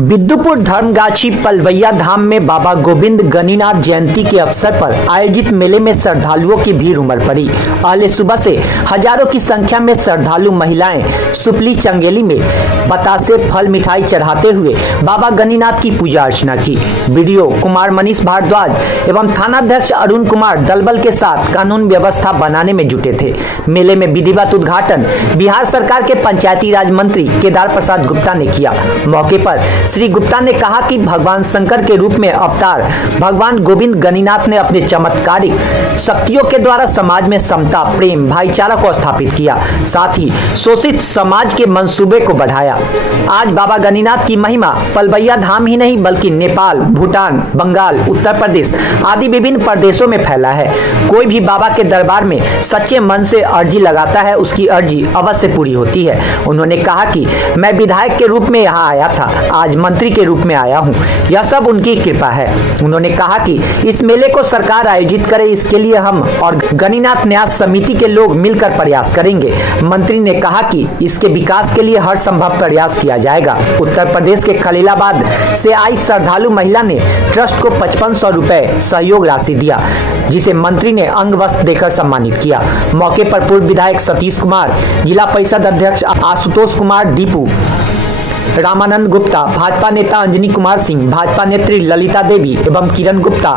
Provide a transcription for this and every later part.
बिद्दुपुर धर्मगाछी पलवैया धाम में बाबा गोविंद गणिनाथ जयंती के अवसर पर आयोजित मेले में श्रद्धालुओं की भीड़ उमड़ पड़ी। पहले सुबह से हजारों की संख्या में श्रद्धालु महिलाएं सुपली चंगेली में बतासे फल मिठाई चढ़ाते हुए बाबा गणिनाथ की पूजा अर्चना की। वीडियो कुमार मनीष भारद्वाज एवं थानाध्यक्ष अरुण कुमार दलबल के साथ कानून व्यवस्था बनाने में जुटे थे। मेले में विधिवत उद्घाटन बिहार सरकार के पंचायती राज मंत्री केदार प्रसाद गुप्ता ने किया। मौके पर श्री गुप्ता ने कहा कि भगवान शंकर के रूप में अवतार भगवान गोविंद गणिनाथ ने अपने चमत्कारिक शक्तियों के द्वारा समाज में समता, प्रेम, भाईचारा को स्थापित किया, साथ ही शोषित समाज के मंसूबे को बढ़ाया। आज बाबा गणिनाथ की महिमा पलवैया धाम ही नहीं बल्कि नेपाल, भूटान, बंगाल, उत्तर प्रदेश आदि विभिन्न प्रदेशों में फैला है। कोई भी बाबा के दरबार में सच्चे मन से अर्जी लगाता है, उसकी अर्जी अवश्य पूरी होती है। उन्होंने कहा कि मैं विधायक के रूप में यहाँ आया था, आज मंत्री के रूप में आया हूँ, यह सब उनकी कृपा है। उन्होंने कहा कि इस मेले को सरकार आयोजित करे, इसके लिए हम और गणिनाथ न्यास समिति के लोग मिलकर प्रयास करेंगे। मंत्री ने कहा कि इसके विकास के लिए हर संभव प्रयास किया जाएगा। उत्तर प्रदेश के खलीलाबाद से आई श्रद्धालु महिला ने ट्रस्ट को 5500 रुपए सहयोग राशि दिया, जिसे मंत्री ने अंग वस्त्र देकर सम्मानित किया। मौके पर पूर्व विधायक सतीश कुमार, जिला परिषद अध्यक्ष आशुतोष कुमार दीपू, रामानंद गुप्ता, भाजपा नेता अंजनी कुमार सिंह, भाजपा नेत्री ललिता देवी एवं किरण गुप्ता,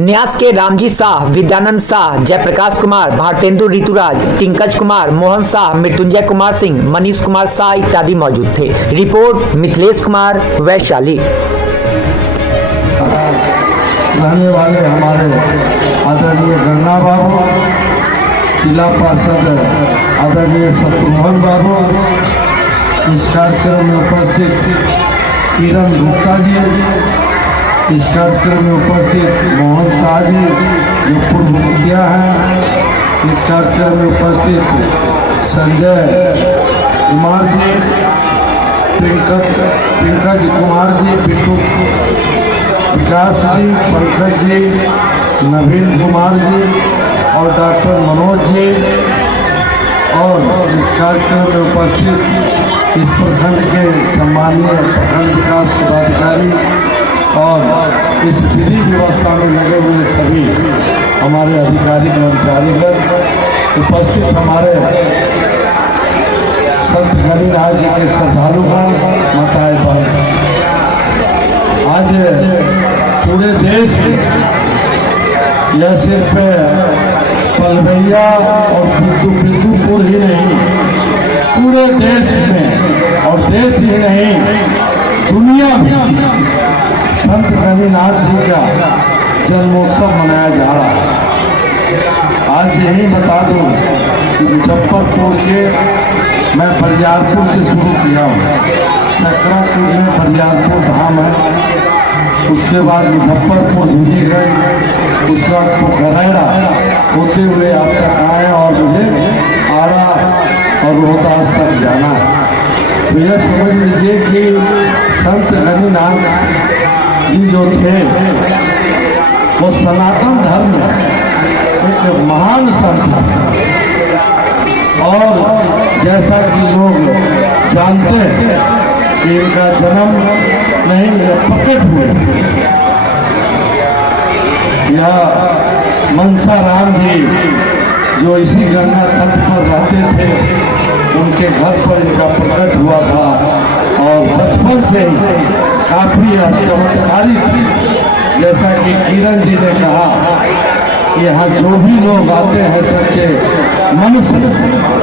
न्यास के रामजी शाह, विद्यानंद शाह, जयप्रकाश कुमार, भारतेंदु ऋतुराज, टिंकज कुमार, मोहन शाह, मृत्युंजय कुमार सिंह, मनीष कुमार शाह इत्यादि मौजूद थे। रिपोर्ट मिथिलेश कुमार, वैशाली। रहने वाले हमारे आदरणीय गन्ना बाबू, जिला पार्षद आदरणीय शत्रुघ्न बाबू, इस कार्यक्रम में उपस्थित किरण गुप्ता जी, इस कार्यक्रम में उपस्थित मोहन शाह जी जो पूर्व मुखिया हैं, इस कार्यक्रम में उपस्थित संजय कुमार जी, पंकज कुमार जी, बिट्टू विकास जी, पंकज जी, नवीन कुमार जी और डॉक्टर मनोज जी, और इस कार्यक्रम में उपस्थित इस प्रखंड के सम्मानीय प्रखंड विकास पदाधिकारी और इस विधि व्यवस्था में लगे हुए सभी हमारे अधिकारी कर्मचारीगण, उपस्थित हमारे संत गणिनाथ जी के श्रद्धालुगण, माताएं बहन, आज पूरे देश में यह सिर्फ पलवैया और बिद्दुपुर ही नहीं, पूरे देश में और देश ही नहीं दुनिया में संत गणिनाथ जी का जन्मोत्सव मनाया जा रहा है। आज यही बता दूं कि मुजफ्फरपुर के मैं बरियारपुर से शुरू किया हूँ। सकरापुर में बरियारपुर धाम है, उसके बाद मुजफ्फरपुर धुली गई, उसके बाद पोखरैरा होते हुए आप तक आए और मुझे आरा और रोहतास तक जाना है। तो यह समझ लीजिए कि संत गणिनाथ जी जो थे वो सनातन धर्म में एक महान संत थे, और जैसा कि लोग जानते हैं कि इनका जन्म नहीं प्रकट हुए, या मनसा राम जी जो इसी गंगा तट पर रहते थे, उनके घर पर इनका प्रकट हुआ था, और बचपन से ही काफी चमत्कारिक, जैसा कि किरण जी ने कहा, यहाँ जो भी लोग आते हैं सच्चे मन से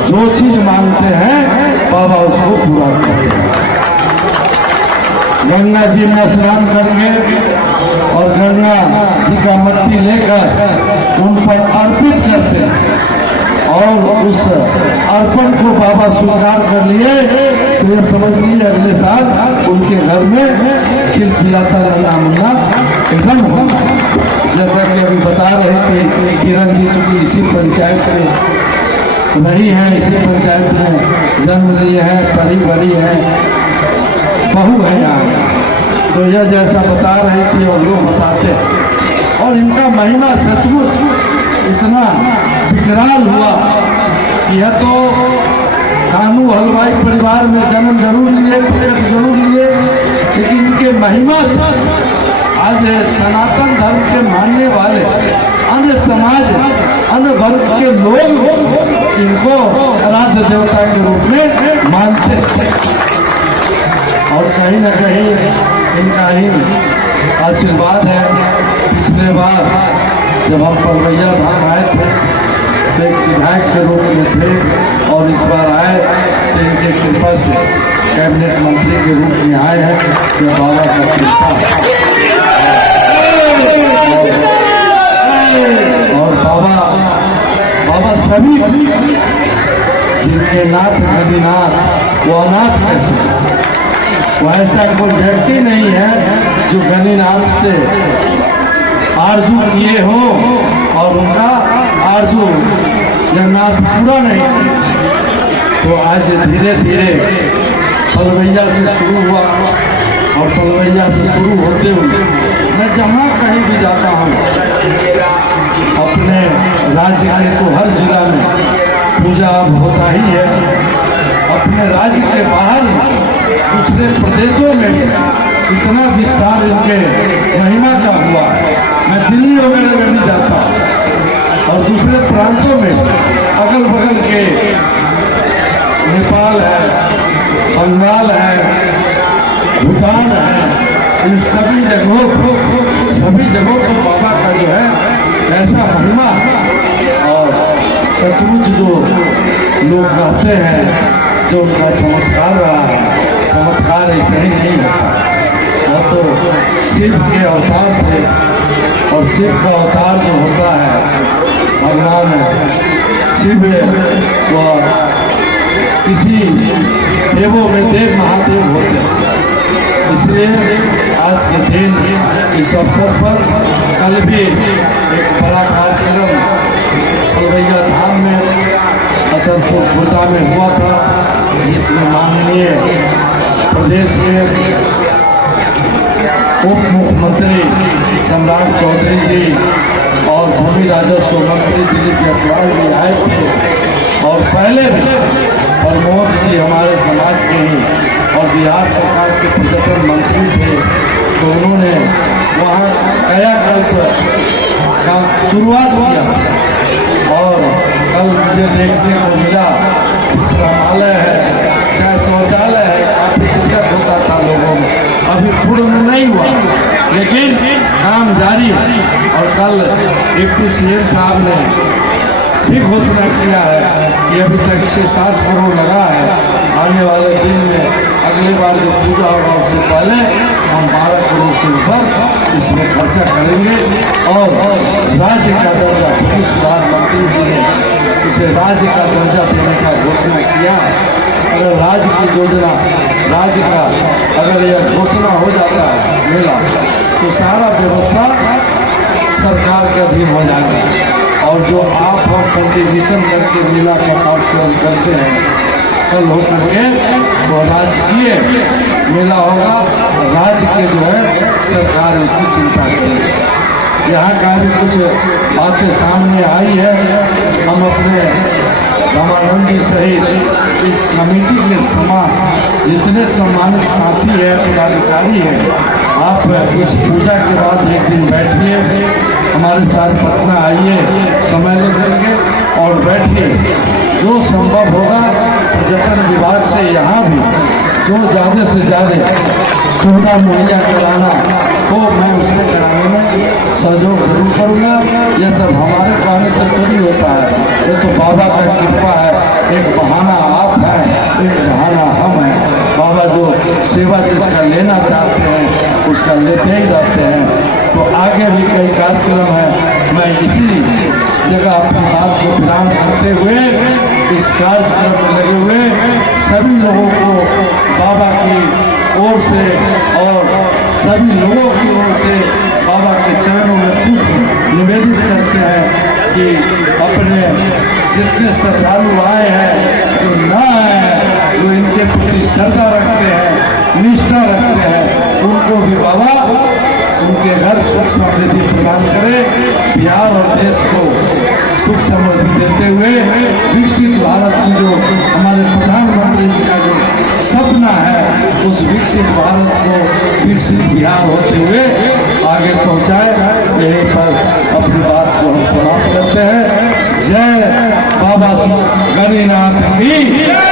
जो चीज मांगते हैं बाबा उसको पूरा करते हैं। गंगा जी में स्नान करके और गंगा जी का मट्टी लेकर उन पर अर्पित करते हैं, और उस अर्पण को बाबा स्वीकार कर लिए तो ये समझ लीजिए अगले साल उनके घर में खिलखिलाता नन्ना मुन्ना एकदम होगा। जैसा कि अभी बता रहे थे किरण जी, चूंकि इसी पंचायत में रही हैं, इसी पंचायत में जन्म लिए हैं, पली बड़ी है, बहू है यहाँ, तो यह जैसा बता रहे थे और लोग बताते हैं, और इनका महिमा सचमुच इतना विकराल हुआ कि यह तो कानू हलवाई परिवार में जन्म जरूर लिए, प्रकट जरूर लिए, लेकिन महिमा से आज सनातन धर्म के मानने वाले अन्य समाज अन्य वर्ग के लोग इनको आराध्य देवता के रूप में मानते हैं और कहीं न कहीं इनका ही आशीर्वाद है। पिछले बार जब हम पलवैया धाम आए थे तो एक विधायक के रूप में थे और इस बार आए तो इनके कृपा से कैबिनेट मंत्री के रूप में आए हैं। ये बाबा का कृपा है और बाबा सभी जिनके नाथ गणिनाथ वो अनाथ कैसे, वो ऐसा कोई व्यक्ति नहीं है जो गणिनाथ से आरजू किए हो और उनका आरजू या नाथ पूरा नहीं। तो आज धीरे धीरे पलवैया से शुरू हुआ और पलवैया से शुरू होते हुए मैं जहाँ कहीं भी जाता हूँ अपने राज्य के तो हर जिला में पूजा अब होता ही है। अपने राज्य के बाहर दूसरे प्रदेशों में इतना विस्तार इनके महिमा का हुआ है। मैं दिल्ली वगैरह में भी जाता हूँ और दूसरे प्रांतों में अगल बगल के नेपाल है, बंगाल है, भूटान है, इन सभी जगहों पर बाबा का जो है ऐसा महिमा और सचमुच जो लोग कहते हैं जो उनका चमत्कार रहा है, चमत्कार ऐसे ही नहीं होता। वो तो शिव के अवतार थे और शिव का अवतार जो होता है भगवान शिव वह किसी देवों में देव महादेव होते हैं। इसलिए आज के दिन इस अवसर पर कल भी एक बड़ा कार्यक्रम पलवैया धाम में असरपुर खुर्दा में हुआ था जिसमें माननीय प्रदेश के उप मुख्यमंत्री सम्राट चौधरी जी और भूमि राजस्व मंत्री दिलीप जायसवाल जी आए थे और पहले भी प्रमोद जी हमारे समाज के ही और बिहार सरकार के पर्यटन मंत्री थे तो उन्होंने वहाँ कायाकल्प का शुरुआत किया और कल मुझे देखने को मिला विश्रामालय है, चाहे शौचालय है, काफी दिक्कत होता था लोगों में, अभी पूर्ण नहीं हुआ लेकिन काम जारी है। और कल डिप्टी सीएम साहब ने भी घोषणा किया है कि अभी तक 6-7 करोड़ लगा है, आने वाले दिन में अगली बार जो पूजा होगा उससे पहले हम 12 करोड़ से ऊपर इसमें खर्चा करेंगे और राज्य का दर्जा पुलिस प्रधानमंत्री जी ने उसे राज्य का दर्जा देने का घोषणा किया। अगर राज्य की योजना राज्य का अगर यह घोषणा हो जाता है मेला तो सारा व्यवस्था सरकार के अधीन हो जाएगा और जो आप हम कंट्रीब्यूशन करके मेला का कार्यक्रम करते हैं कल हो करके वो राजकीय मेला होगा, राज्य के जो है सरकार उसकी चिंता करेगी। यहाँ का भी कुछ बातें सामने आई है। हम अपने रामानंद जी सहित इस कमेटी के जितने सम्मानित साथी हैं पदाधिकारी हैं, आप इस पूजा के बाद एक दिन बैठिए, हमारे साथ पटना आइए समय लेकर के और बैठिए। जो संभव होगा पर्यटन विभाग से यहाँ भी जो ज़्यादा से ज़्यादा सुविधा मुहैया कराना हो मैं उसमें कराने में सहयोग जरूर करूँगा। यह सब हमारे कहने से थोड़ी होता है, ये तो बाबा का कृपा है। एक बहाना आप हैं, एक बहाना हम हैं। बाबा जो सेवा जिसका लेना चाहते हैं उसका लेते ही रहते हैं। तो आगे भी कई कार्यक्रम है, मैं इसी जगह अपनी बात को विराम करते हुए इस कार्यक्रम में लगे हुए सभी लोगों को बाबा की ओर से और सभी लोगों की ओर से बाबा के चरणों में पुष्प निवेदित करते हैं कि अपने जितने श्रद्धालु आए हैं जो न आए जो इनके प्रति श्रद्धा रखते हैं निष्ठा रखते हैं उनको भी बाबा उनके घर सुख समृद्धि प्रदान करे। बिहार और देश को सुख समृद्धि देते हुए विकसित भारत की जो हमारे प्रधानमंत्री जी का जो सपना है उस विकसित भारत को विकसित बिहार होते हुए आगे पहुंचाए। यहीं पर अपनी बात को हम समाप्त करते हैं। जय बाबा गणिनाथ की।